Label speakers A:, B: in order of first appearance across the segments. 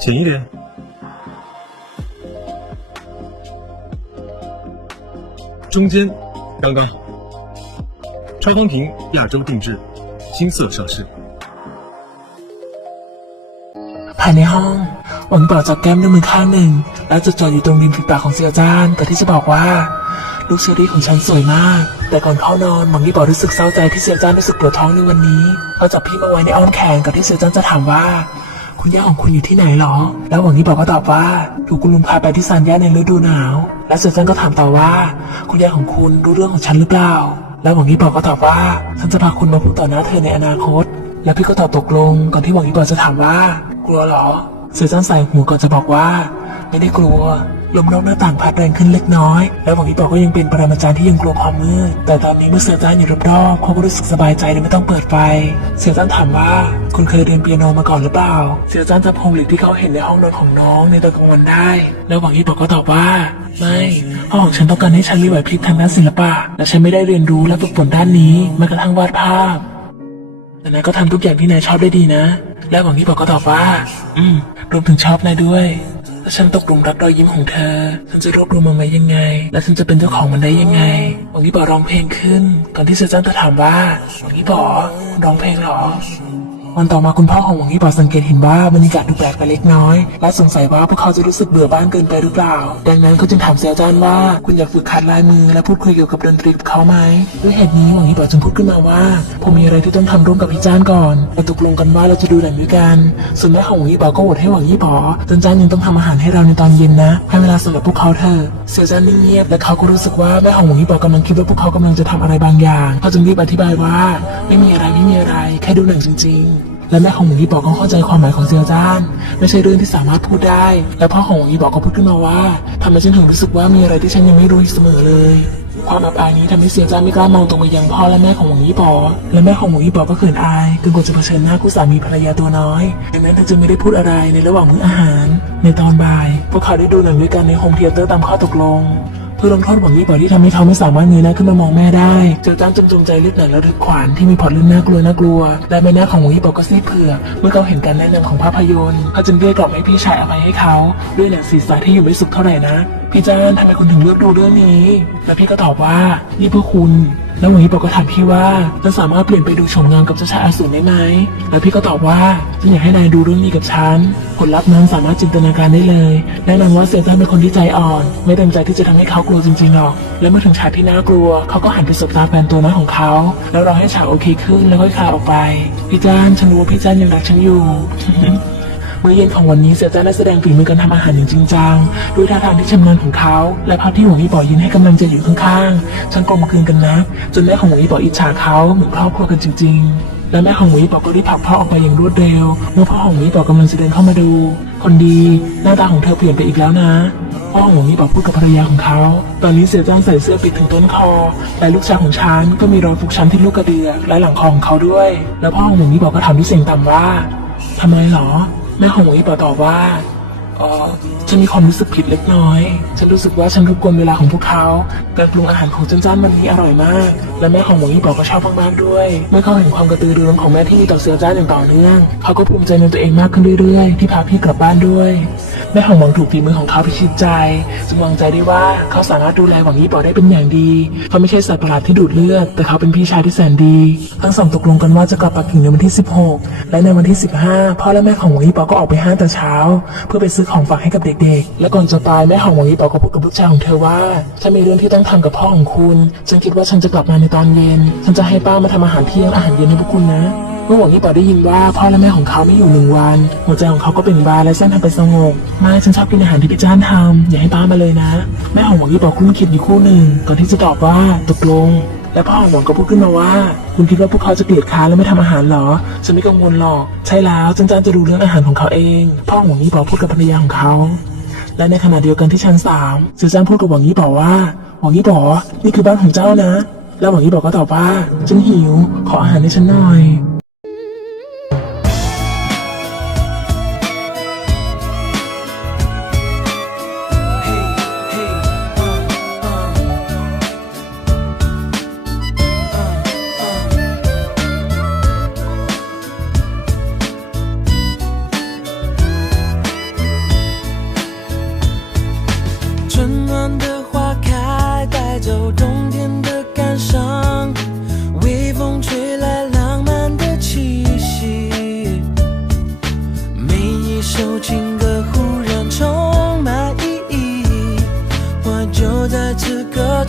A: 浅一点。中间，刚刚。超光屏，亚洲定制，新色上市。
B: ภายในห้อง หวังบอกจับแก้มด้วยมือข้างหนึ่ง แล้วจดจ่ออยู่ตรงริมฝีปากของเซียวจานก่อนที่จะบอกว่า ลูกเชอรี่ของฉันสวยมาก แต่ก่อนเข้านอนหวังยี่บอกรู้สึกเศร้าใจที่เซียวจานรู้สึกปวดท้องในวันนี้เขาจับพี่มาไว้ในอ้อมแขนก่อนที่เซียวจานจะถามว่า คุณย่าของคุณอยู่ที่ไหนหรอ แล้วหวังนี่บอกก็ตอบว่าถูกคุณลุงพาไปที่ซานย่าในฤดูหนาว แล้วเซอร์จันก็ถามต่อว่า คุณย่าของคุณรู้เรื่องของฉันหรือเปล่า แล้วหวังนี่บอกก็ตอบว่าฉันจะพาคุณมาพูดต่อหน้าเธอในอนาคต แล้วพี่ก็ตอบตกลงก่อนที่หวังนี่บอกจะถามว่า กลัวเหรอเสือจ้านใส่หูก่อนจะบอกว่า ไม่ได้กลัว ลมนอกหน้าต่างพัดแรงขึ้นเล็กน้อย แล้วหวังอีบอกก็ยังเป็นปรมาจารย์ที่ยังกลัวความมืด แต่ตอนนี้เมื่อเสือจ้านอยู่รอบๆเขาก็รู้สึกสบายใจและไม่ต้องเปิดไฟ เสือจ้านถามว่า คุณเคยเรียนเปียโนมาก่อนหรือเปล่า เสือจ้านจำพงหลีกที่เขาเห็นในห้องนอนของน้องในตอนกลางวันได้ แล้วหวังอีบอกก็ตอบว่าไม่พ่อของฉันต้องการให้ฉันมีไหวพริบทางด้านศิลปะ และฉันไม่ได้เรียนรู้และฝึกฝนด้านนี้แม้กระทั่งวาดภาพแต่นายก็ทำทุกอย่างที่นายชอบได้ดีนะ และหวังที่บอกก็ตอบว่า อืมรวมถึงชอบนายด้วย ถ้าฉันตกหลุมรักรอยยิ้มของเธอ ฉันจะรวบรวมมันไว้ยังไง และฉันจะเป็นเจ้าของมันได้ยังไงวังที่บอกร้องเพลงขึ้น ก่อนที่เซอร์จันจะถามว่าวังที่บอกร้องเพลงเหรอ วันต่อมาคุณพ่อของหวังยี่ปอสังเกตเห็นว่าบรรยากาศดูแปลกไปเล็กน้อย และสงสัยว่าพวกเขาจะรู้สึกเบื่อบ้านเกินไปหรือเปล่า ดังนั้นเขาจึงถามเซียวจานว่าคุณอยากฝึกคัดลายมือและพูดคุยเกี่ยวกับดนตรีกับเขาไหมด้วยเหตุนี้หวังยี่ปอจึงพูดขึ้นมาว่า ผมมีอะไรที่ต้องทำร่วมกับพี่จานก่อนเราตกลงกันว่าเราจะดูหนังด้วยกัน ส่วนแม่ของหวังยี่ปอก็โหวตให้หวังยี่ปอจนจานยังต้องทำอาหารให้เราในตอนเย็นนะให้เวลาสำหรับพวกเขาเถอะเซียวจานนิ่งเงียบและเขาก็รู้สึกว่าแม่ของหวังยี่ปอกำลังคิดว่าพวกเขากำลังจะทำอะไรบางอย่างเขาจึงรีบอธิบายว่า ไม่มีอะไรไม่มีอะไรแค่ดูหนังจริง ๆ และแม่ของหมูยีบอกก็เข้าใจความหมายของเซียวจ้าน ไม่ใช่เรื่องที่สามารถพูดได้ และพ่อของหมูยีบอกก็พูดขึ้นมาว่าทำไมฉันถึงรู้สึกว่ามีอะไรที่ฉันยังไม่รู้อีกเสมอเลย ความอับอายนี้ทำให้เซียวจานไม่กล้ามองตรงไปยังพ่อและแม่ของหมูยีปอและแม่ของหมูยีปอก็เขินอายจนกว่าจะเผชิญหน้าคู่สามีภรรยาตัวน้อยดังนั้นเธอจึงไม่ได้พูดอะไรในระหว่างมื้ออาหาร ในตอนบ่าย พวกเขาได้ดูหนังด้วยกันในโฮมเธียเตอร์ตามข้อตกลง พื่อลงโทษหวังยี่ปอที่ทำให้เขาไม่สามารถเงยหน้าขึ้นมามองแม่ได้เจอจ้างจงจงใจเลือดหนักแล้วดึกขวานที่มีพล็อดเรื่องน่ากลัวน่ากลัว และใบหน้าของหวังยี่ปอก็ซีดเผือกเมื่อเขาเห็นการแนะนำของภาพยนตร์เขาจึงเรียกกลับให้พี่ชายอภัยให้เขาด้วยหนังศีรษะที่อยู่ไม่สุขเท่าไหร่นะ พี่จ้านทำไมคุณถึงเลือกดูเรื่องนี้ แล้วพี่ก็ตอบว่านี่เพื่อคุณ แล้ววังยี่ปอก็ถามพี่ว่าจะสามารถเปลี่ยนไปดูโฉมงามกับเจ้าชายอสูรได้ไหม แล้วพี่ก็ตอบว่าฉันอยากให้นายดูเรื่องนี้กับฉัน ผลลัพธ์นั้นสามารถจินตนาการได้เลยแน่นอนว่าเซียจ้าเป็นคนที่ใจอ่อน ไม่เต็มใจที่จะทำให้เขากลัวจริงๆหรอก และเมื่อถึงฉากที่น่ากลัว เขาก็หันไปสบตาแฟนตัวน้อยของเขา แล้วรอให้ฉากโอเคขึ้นแล้วค่อยคลายออกไป พี่จ้านฉันรู้ว่าพี่จ้านยังรักฉันอยู่ เมื่อเย็นของวันนี้เสียจ้าได้แสดงฝีมือการทำอาหารอย่างจริงจังด้วยท่าทางที่ชำนาญของเขา และภาพที่หวงอีปอยืนให้กำลังใจอยู่ข้างๆช่างกลมกลืนกันนะจนแม่ของหวงอีปออิจฉาเขาเหมือนครอบครัวกันจริงๆ และแม่ของหวงอีปอก็รีบผลักพ่อออกไปอย่างรวดเร็ว เมื่อพ่อของหวงอีปอกำลังจะเดินเข้ามาดู คนดีหน้าตาของเธอเปลี่ยนไปอีกแล้วนะพ่อของหวงอีปอพูดกับภรรยาของเขา ตอนนี้เสียจ้างใส่เสื้อปิดถึงต้นคอ และลูกชายของฉันก็มีรอยฟกช้ำที่ลูกกระเดือกและหลังคอของเขาด้วย แล้วพ่อของหวงอีปอก็ถามด้วยเสียงต่ำว่าทำไมหรอ แม่ของหมออีปอตอบว่าอ๋อฉันมีความรู้สึกผิดเล็กน้อย ฉันรู้สึกว่าฉันรบกวนเวลาของพวกเขาการปรุงอาหารของจันจ้านวันนี้อร่อยมาก และแม่ของหมออีปอก็ชอบมากๆด้วย เมื่อเขาเห็นความกระตือรือร้นของแม่ที่มีต่อเสือจ้านอย่างต่อเนื่อง เขาก็ภูมิใจในตัวเองมากขึ้นเรื่อยๆ ที่พาพี่กลับบ้านด้วย แม่ของหวังถูกฝีมือของเขาพิชิตใจจึงวางใจได้ว่าเขาสามารถดูแลหวังยี่ปอได้เป็นอย่างดี เขาไม่ใช่สัตว์ประหลาดที่ดูดเลือด แต่เขาเป็นพี่ชายที่แสนดี ทั้งสองตกลงกันว่าจะกลับปักกิ่งในวันที่ 16 และในวันที่ 15 พ่อและแม่ของหวังยี่ปอก็ออกไปห้างแต่เช้า เพื่อไปซื้อของฝากให้กับเด็กๆ และก่อนจะไปแม่ของหวังยี่ปอก็พูดกับลูกชายของเธอว่าฉันมีเรื่องที่ต้องทำกับพ่อของคุณ ฉันคิดว่าฉันจะกลับมาในตอนเย็น ฉันจะให้ป้ามาทำอาหารเที่ยงอาหารเย็นให้พวกคุณนะ เมื่อหวังยี่ปอได้ยินว่าพ่อและแม่ของเขาไม่อยู่หนึ่งวัน หัวใจของเขาก็เป็นบานและเส้นทำไปสงบม่ฉันชอบกินอาหารที่พี่จ้านทำอย่าให้ป้ามาเลยนะ แม่ของหวังยี่ปอคุ้นคิดอยู่คู่หนึ่งก่อนที่จะตอบว่าตกลงและพ่อของหวังก็พูดขึ้นมาว่า คุณคิดว่าพวกเขาจะเกลียดค้าและไม่ทำอาหารเหรอ ฉันไม่กังวลหรอก ใช่แล้วจันจานจะดูเรื่องอาหารของเขาเอง พ่อของหวังยี่ปอพูดกับภรรยาของเขา และในขณะเดียวกันที่ชั้นสามเสือจ้างพูดกับหวังยี่ปอว่าหวังยี่ปอนี่คือบ้านของเจ้านะ แล้วหวังยี่ปอก็ตอบว่าฉันหิวขออาหารให้ฉันหน่อย
C: Cơ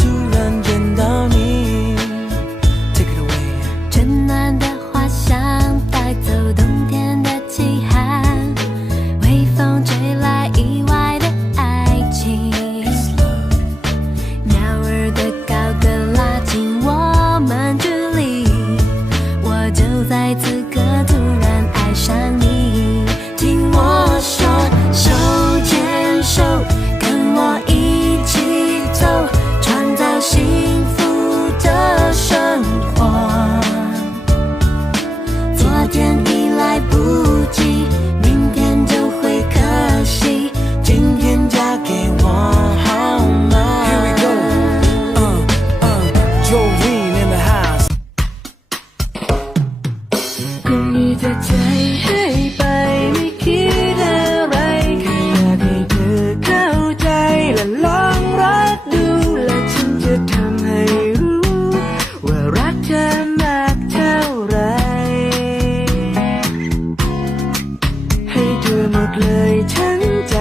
C: เลยฉันใจ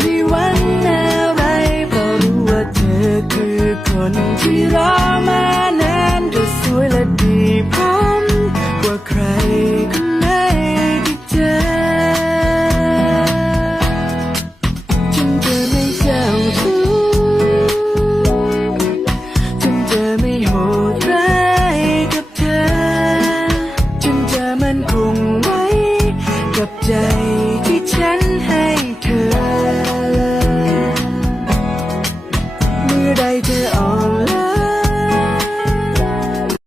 C: ไม่วันอะไรเพราะรู้ว่าเธอคือคนที่รอมานานเธอสวยและดีพร้อมกว่าใคร